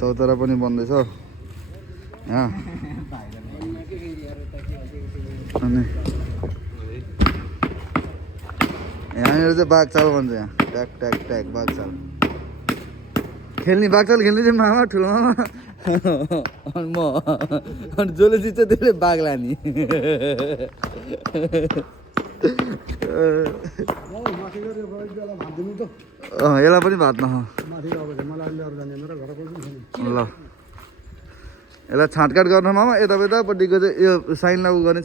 चौतारा पनि बन्दैछ यहाँ अनि यहाँनिर चाहिँ बाघचाल भन्छ यहाँ ट्याक ट्याक ट्याक बाघचाल खेल्ने बाघचाल खेल्ने चाहिँ मामा ठुलो मामा अनि म अनि जसले जित्छ त्यसले बाघ लाने यसलाई पनि भात न ल यसलाई छाँटकाट गर्न मामा यतापट्टिको चाहिँ यो साइनलाई उ गर्ने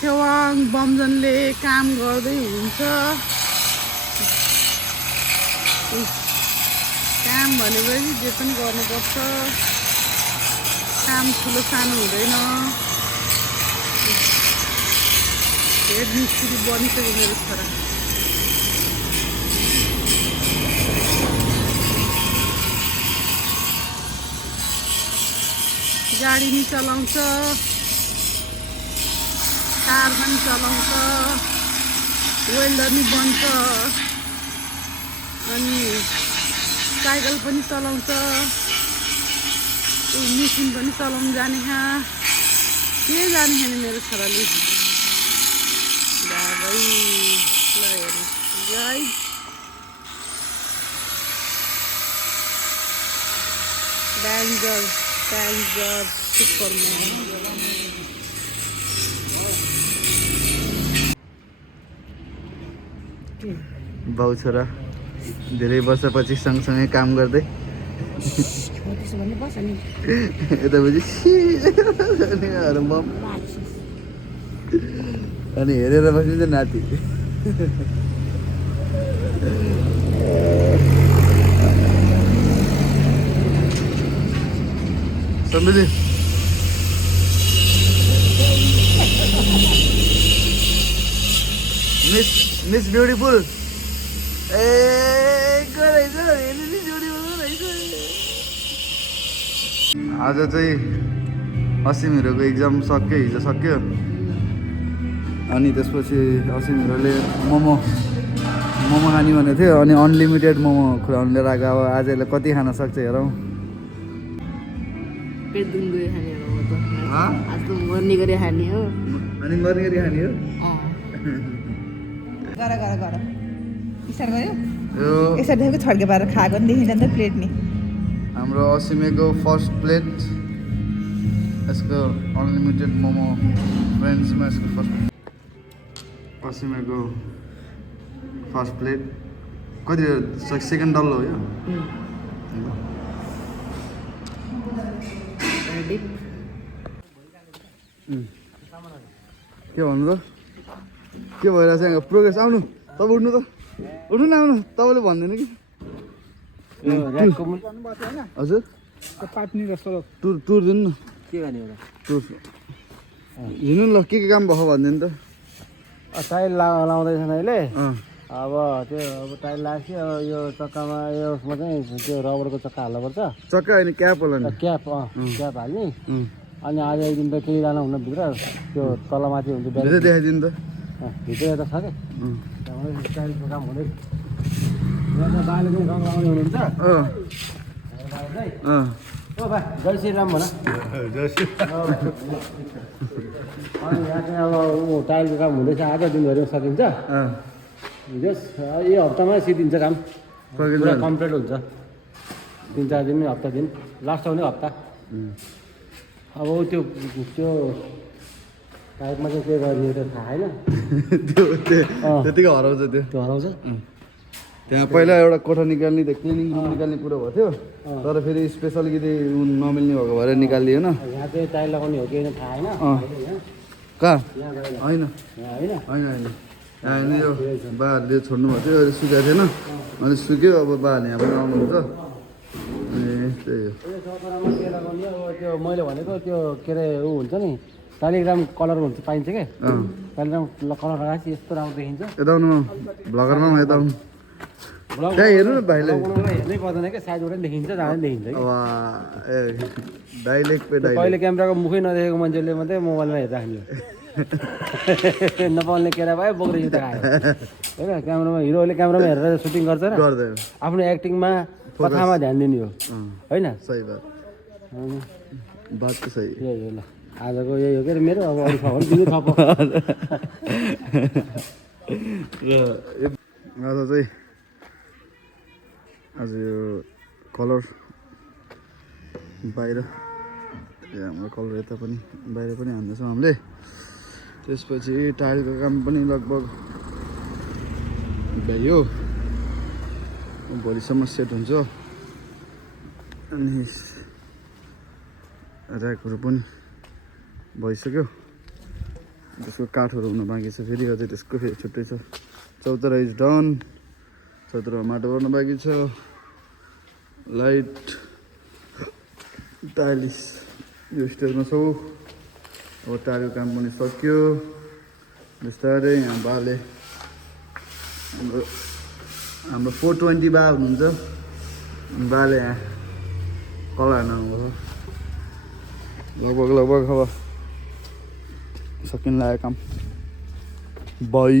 सेवाङ बमजनले काम गर्दै हुनुहुन्छ काम भनेपछि जे पनि गर्नुपर्छ काम ठुलो सानो हुँदैन हेड मिस्त्री बनिसक्यो मेरो छोरा गाडी नि चलाउँछ कार पनि चलाउँछ वेल्डर नि बन्छ अनि साइकल पनि चलाउँछ मेसिन पनि चलाउनु जाने के जाने नि मेरो छोराले भाइ ल हेर्नु गाई डेन्जर सुपरम्यान बाउ छोरा धेरै वर्षपछि सँगसँगै काम गर्दै यतापछि अनि हेरेर बसिन्छ नाति सम्झिले मिस ब्युटिफुल ए रहेछ आज चाहिँ 80 हिरोको इक्जाम सक्यो हिजो सक्यो अनि त्यसपछि 80 हिरोले मोमो खाने भनेको थियो अनि अनलिमिटेड मोमो खुवाउनु लिएर आएको अब आज यसले कति खान सक्छ हेरौँ पेट दुख्दै खाने हो त आज त मर्ने गरी खाने हो अनि मर्ने गरी खाने हो गर इसार गर्यो यसरी देखेको छड्के पारेर खाएको नि देखिन्छ नि त प्लेट नि हाम्रो असिमेको फर्स्ट प्लेट यसको अनलिमिटेड मोमो फ्रेन्ड्समा यसको फर्स्ट असिमेको फर्स्ट प्लेट कति सेकेन्ड डल्लो हो यो के भन्नु त के भइरहेछ यहाँ प्रोग्रेस आउनु तपाईँ उठ्नु त उठ्नु न आउनु तपाईँले भन्दैन कि हजुर टुर दिनु न के गर्ने टुर हिँड्नु ल के काम भयो भनिदिनु त टाइल लाउँदैछन् अहिले अब त्यो अब टाइल लाग्छ यो चक्कामा यो उसमा चाहिँ त्यो रबरको चक्का हाल्नुपर्छ चक्का होइन क्याप होला नि क्याप क्याप हाल्ने अनि आज एकदिन त केही लानु हुन्न भित्र त्यो तलमाथि हुन्छ देखाइदिनु त भित्र त छ कि टाइलको काम हुँदै यहाँ बाले पनि रङ लाउने हुनुहुन्छ ओ बा जय श्रीराम भन अनि यहाँ चाहिँ अब टाइलको काम हुँदैछ आज दिनभरि सकिन्छ यो हप्तामा सिद्धिन्छ काम पुरा कम्प्लिट हुन्छ 3-4 दिन हप्ता दिन लास्ट आउने हप्ता अब त्यो टाइपमा चाहिँ के गर्ने त्यो थाहा छैन त्यतिकै हराउँछ त्यो हराउँछ त्यहाँ पहिला एउटा कोठा निकाल्ने त्यो क्लिनिङ रुम निकाल्ने कुरो भएको थियो तर फेरि स्पेसल कि नमिल्ने भएको भएर निकालिएन यहाँ चाहिँ टाइल लगाउने हो कि होइन थाहा छैन कहाँ होइन होइन यो बाहरूले छोड्नु भएको थियो अहिले सुकेको थिएन अनि सुक्यो अब बाहरूले यहाँ पनि आउनुहुन्छ अनि त्यही हो के लगाउने अब त्यो मैले भनेको त्यो के अरे ऊ हुन्छ नि टेलिग्राम कलर हुन्छ पाइन्छ क्या टेलिग्राम कलर लगाएपछि यस्तो राम्रो देखिन्छ यता आउनु भ्लगरमा यता आउनु त्यहाँ हेर्नु न भाइलाई हेर्नै पर्दैन क्या साइडबाट पनि देखिन्छ जाँदै देखिन्छ डाइलेक्ट कहिले क्यामेराको मुखै नदेखेको मान्छेले मात्रै मोबाइलमा हेरिराख्ने नपाउने केरा भयो बोक्रे जुत्ता खायो होइन क्यामेरामा हिरोले क्यामेरामा हेरेर सुटिङ गर्छ र गर्दैन आफ्नो एक्टिङमा कथामा ध्यान दिने हो होइन सही बात बात त सही यही हो ल आजको यही हो के अरे मेरो अब अरू छ भने दिनु थप आज चाहिँ आज यो कलर बाहिर हाम्रो कलर यता पनि बाहिर पनि हान्दैछौँ हामीले त्यसपछि टाइलको काम पनि लगभग भ्याइयो भोलिसम्म सेट हुन्छ अनि ऱ्याकहरू पनि भइसक्यो त्यसको काठहरू हुन बाँकी छ फेरि अझै त्यसको फेरि छुट्टै छ चौतारा इज डन चौतारामा माटो गर्नु बाँकी छ लाइट टाइलिस यो स्टेजमा छौँ अब टाइलको काम पनि सक्यो बिस्तारै यहाँ बाले हाम्रो 420 बा हुनुहुन्छ बाले यहाँ कलर हार्नु आउनुभयो लगभग अब सकिन लाग्यो काम बाई